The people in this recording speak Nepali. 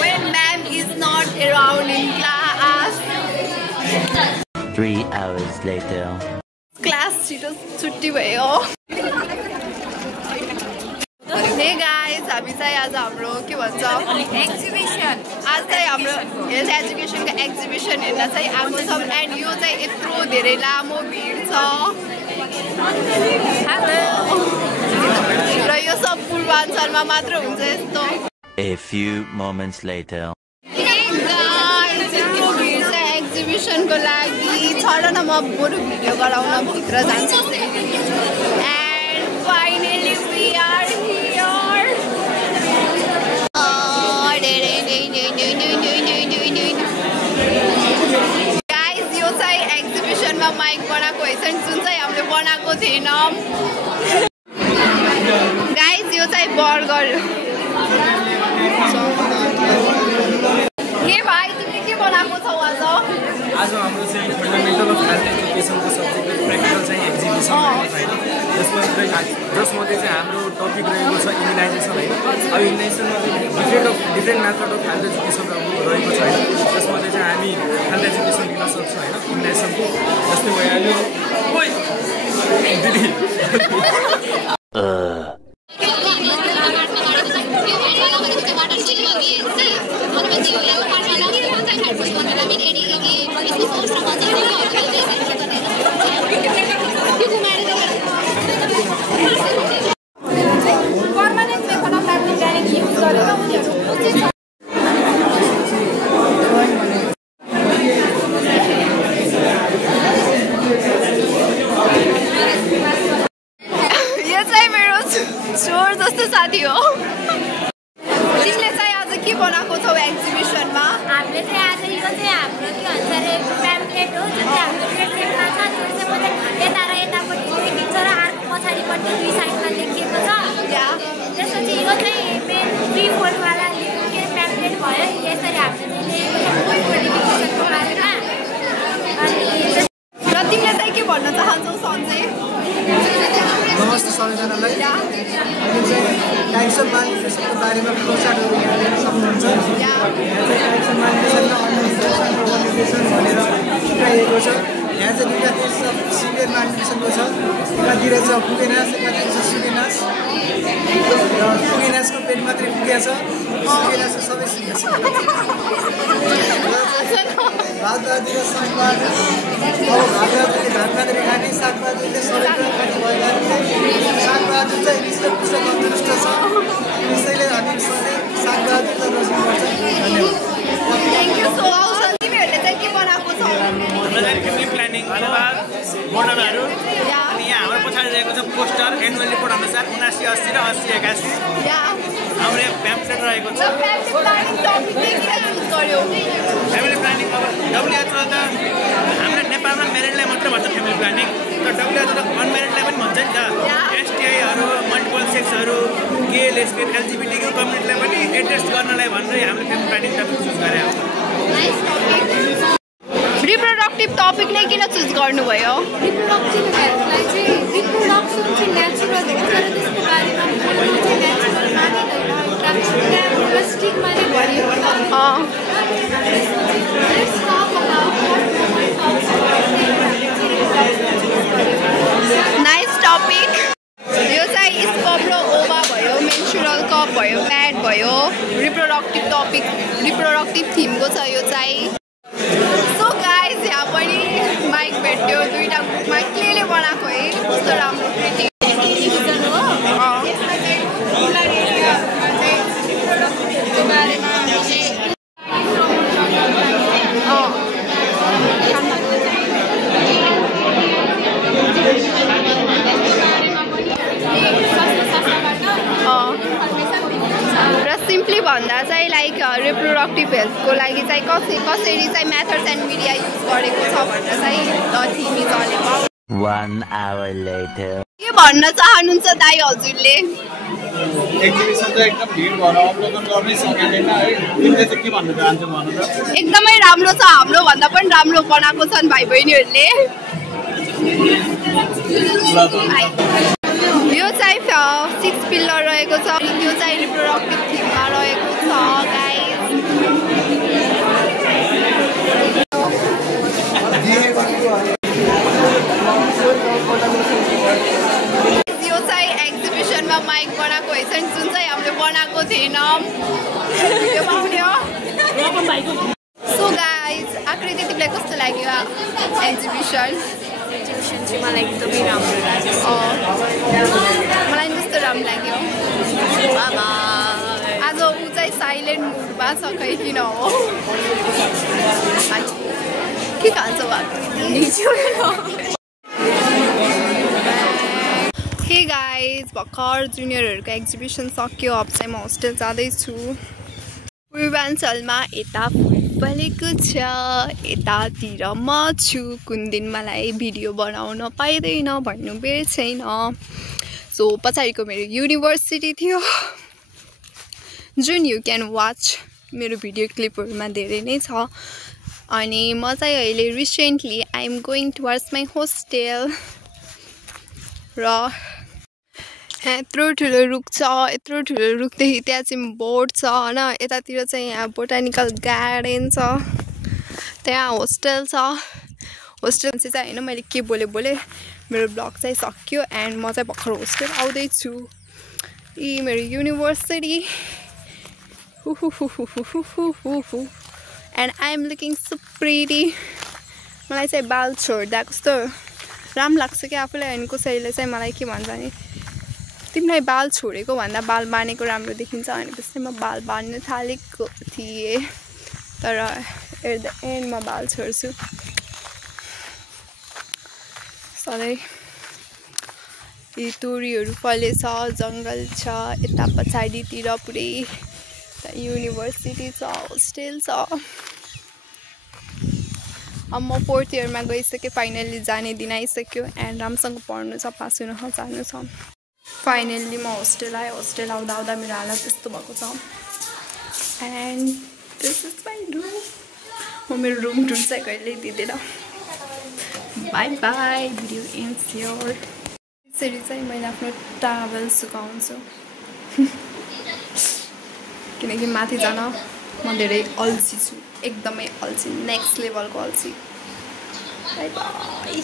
When ma'am is not around in class. 3 hours later. Class छिटो छुट्टी भयो. Hey guys, हामी चाहिँ आज हाम्रो के भन्छ एक्जिबिसन आज चाहिँ हाम्रो हेल्थ एजुकेसनको एक्जिबिसन हेर्न चाहिँ आएको छौँ एन्ड यो चाहिँ यत्रो धेरै लामो भिड छ र यो सब पूर्वाञ्चलमा मात्र हुन्छ यस्तो. A few moments later. यत्रो भिड छ एक्जिबिसनको लागि छ र न म बरु भिडियो गराउन भित्र जान्छु and finally we are here. Guys यो चाहिँ एक्जिबिसनमा माइक बनाएको रहेछ जुन चाहिँ हामीले बनाएको थिएनौँ. गाइस यो चाहिँ बर्गर. के भाइ तिमीले के बनाएको छौ आज? आज हाम्रो चाहिँ फन्डामेन्टल अफ हेल्थ एजुकेसनको सब्जेक्ट प्र्याक्टिकल चाहिँ एक्जिबिसन रहेको छ होइन. जसमध्ये चाहिँ हाम्रो टपिक रहेको छ इम्युनाइजेसन होइन. अब इम्युनाइजेसनमा चाहिँ different method of health education रहेको छ होइन. जसमध्ये चाहिँ हामी हेल्थ एजुकेसन दिन सक्छौँ होइन इम्युनाइजेसनको. जस्तै भइहाल्यो दिदी यो चाहिँ मेरो चोर जस्तो साथी हो. तिमीले चाहिँ आज के बनाएको छौ एक्जिबिसनमा? हामीले चाहिँ आज यो चाहिँ हाम्रो के भन्छ अरे प्याम्पलेट हो जुन चाहिँ हाम्रो प्लेटमा छ. त्यो चाहिँ यता र यतापट्टि लेखिन्छ र अर्को पछाडिपट्टि दुई साइडमा लेखिएको छ. त्यसपछि यो चाहिँ मेन 3/4वाला के प्याम्पलेट भयो. यसरी हामीले लेखेको बारेमा. अनि र तिमीले चाहिँ के भन्न चाहन्छौ सञ्जय? नमस्ते सबैजनालाई. अहिले चाहिँ टाइप्स अफ मालन्युट्रिसनको बारेमा फ्लोचार्टहरू यहाँ हेर्न सक्नुहुन्छ. यहाँ चाहिँ टाइप्स अफ मालन्युट्रिसनमा अन्डरन्युट्रिसन र ओभरन्युट्रिसन भनेर सिकाइएको छ. यहाँ चाहिँ दुईवटा केस अफ सिभियर मालन्युट्रिसनको छ. एकातिर छ पुगेनास, एकातिर छ सुगेनास. र सुगेनासको पेट मात्रै पुगेको छ, सुगेनासको सबै सुगेको छ. भातबाजुले सागबाजु अब भातबाजुले भात मात्रै खाने, सागबाजुले सबै कुरा खाने भइरहेको सागबाजु चाहिँ हृष्टपुष्ट तन्दुरुस्त छ. त्यसैले हामी सधैँ सागबाजु त रोज्नुपर्छ. धन्यवाद. Thank you so much. तिमीहरूले चाहिँ के बनाएको छौ? फ्यामिली प्लानिङ अनुसार मोडलहरू अनि यहाँ हाम्रो पछाडि रहेको छ पोस्टर एनुअल रिपोर्ट अनुसार 79, 80 र 80, 81 हाम्रो प्याम्पलेट रहेको छ. फ्यामिली प्लानिङ अब WHO त हाम्रो नेपालमा म्यारिडलाई मात्रै भन्छ फ्यामिली प्लानिङ. तर WHO त अनम्यारिडलाई पनि भन्छ नि त. STIहरू, मल्टिपल सेक्सहरू, गे, लेस्बियन, LGBTQ कम्युनिटीलाई पनि एड्रेस गर्नलाई भनेर हामीले फ्यामिली प्लानिङ टपिक चुज गरेको. रिप्रोडक्टिभ टपिक नै किन चुज गर्नुभयो? रिप्रोडक्टिभ हेल्थलाई चाहिँ रिप्रोडक्सन चाहिँ नेचुरल हो तर त्यसको बारेमा बोल्नु चाहिँ नेचुरल मानिँदैन. एउटा स्टिकमा नै भरिएको छ. Nice topic. यो चाहिँ स्कप र ओभा भयो, मेन्सुरल कप भयो, प्याड भयो. रिप्रोडक्टिभ थिमको छ यो चाहिँ. सो गाइज यहाँ पनि माइक भेट्यो दुईवटा ग्रुपमा. केले बनाएको है कस्तो राम्रो प्रिटी र सिम्पली भन्दा चाहिँ लाइक रिप्रोडक्टिभ हेल्थको लागि चाहिँ कसरी चाहिँ मेथड्स एन्ड मिडिया युज गरेको छ भनेर चाहिँ थिमी चलेको. 1 hour later. के भन्न चाहनुहुन्छ दाइ हजुरले? एक्जिबिसन चाहिँ एकदम भिड भएर अवलोकन गर्नै सकिँदैन है. तिमीले चाहिँ के भन्न चाहन्छौ भन्नु त? एकदमै राम्रो छ. हाम्रो भन्दा पनि राम्रो बनाएको छन् भाइ बहिनीहरूले. यो चाहिँ 6 पिलर रहेको छ. यो चाहिँ रिप्रोडक्टिभ थिममा रहेको भिडियोमा माइक बनाएको रहेछ नि जुन चाहिँ हामीले बनाएको थिएनौँ भिडियो पाउने हो सो गाइज आकृति तिमीलाई कस्तो लाग्यो एक्जिबिसन चाहिँ मलाई एकदमै राम्रो लाग्यो मलाई कस्तो राम्रो लाग्यो आज ऊ चाहिँ साइलेन्ट मुडमा छ खै किन हो के खान्छ हे गाइज भर्खर जुनियरहरूको एक्जिबिसन सक्यो अब चाहिँ म होस्टेल जाँदैछु पूर्वाञ्चलमा यता फुल फलेको छ यतातिर म छु कुन दिन मलाई भिडियो बनाउन पाइँदैन भन्नु बेर छैन सो पछाडिको मेरो युनिभर्सिटी थियो जुन यु क्यान वाच मेरो भिडियो क्लिपहरूमा धेरै नै छ अनि म चाहिँ अहिले recently I am going towards my hostel र यत्रो ठुलो रुख छ यत्रो ठुलो रुखदेखि त्यहाँ चाहिँ बोर्ड छ होइन यतातिर चाहिँ यहाँ बोटानिकल गार्डन छ त्यहाँ होस्टेल छ होस्टेल चाहिँ होइन मैले के बोले मेरो ब्लग चाहिँ सक्यो एन्ड म चाहिँ भर्खर होस्टेल आउँदैछु यी मेरो university and I am looking so pretty मलाई चाहिँ बाल छोड्दा कस्तो राम्रो लाग्छ क्या आफूलाई अनि कसैले चाहिँ मलाई के भन्छ नि तिमीलाई बाल छोडेको भन्दा बाल बाँधेको राम्रो देखिन्छ भनेपछि म बाल बाँध्न थालेको थिएँ तर एट द एन्ड म बाल छोड्छु सधैँ यी तोरीहरू फलेछ जङ्गल छ यता पछाडितिर पुरै युनिभर्सिटी छ होस्टेल छ अब म 4th इयरमा गइसकेँ फाइनल्ली जाने दिन आइसक्यो एन्ड राम्रोसँग पढ्नु छ पास हुन जानु छ फाइनल्ली म होस्टेल आएँ होस्टेल आउँदा आउँदा मेरो हालत यस्तो भएको छ and this is my room म मेरो रुम टुर चाहिँ कहिल्यै दिँदैन by by video ends here यसरी चाहिँ मैले आफ्नो टावल सुकाउँछु किनकि माथि जान म धेरै अल्छी छु एकदमै अल्छी नेक्स्ट लेभलको अल्छी बाई बाई